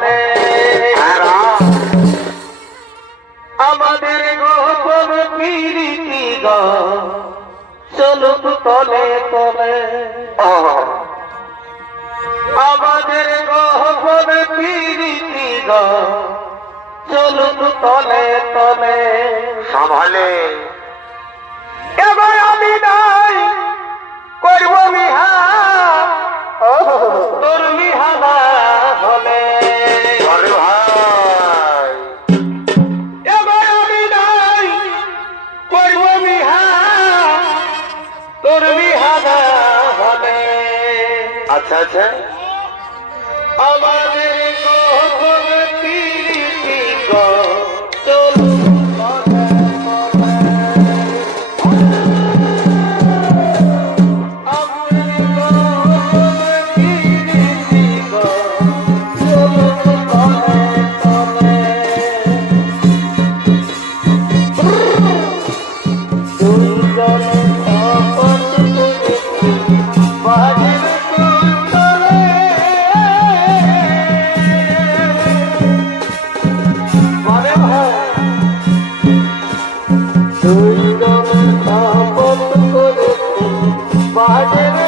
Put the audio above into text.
জানে আমাদের গোপন পিরিতি গো চলুক তলে তলে। আমাদের গোপন পিরিতি গো চলুক তলে তলে। সভালে এবার আমি আচ্ছা আচ্ছা। আমাদের গহন পিরিতি বাজে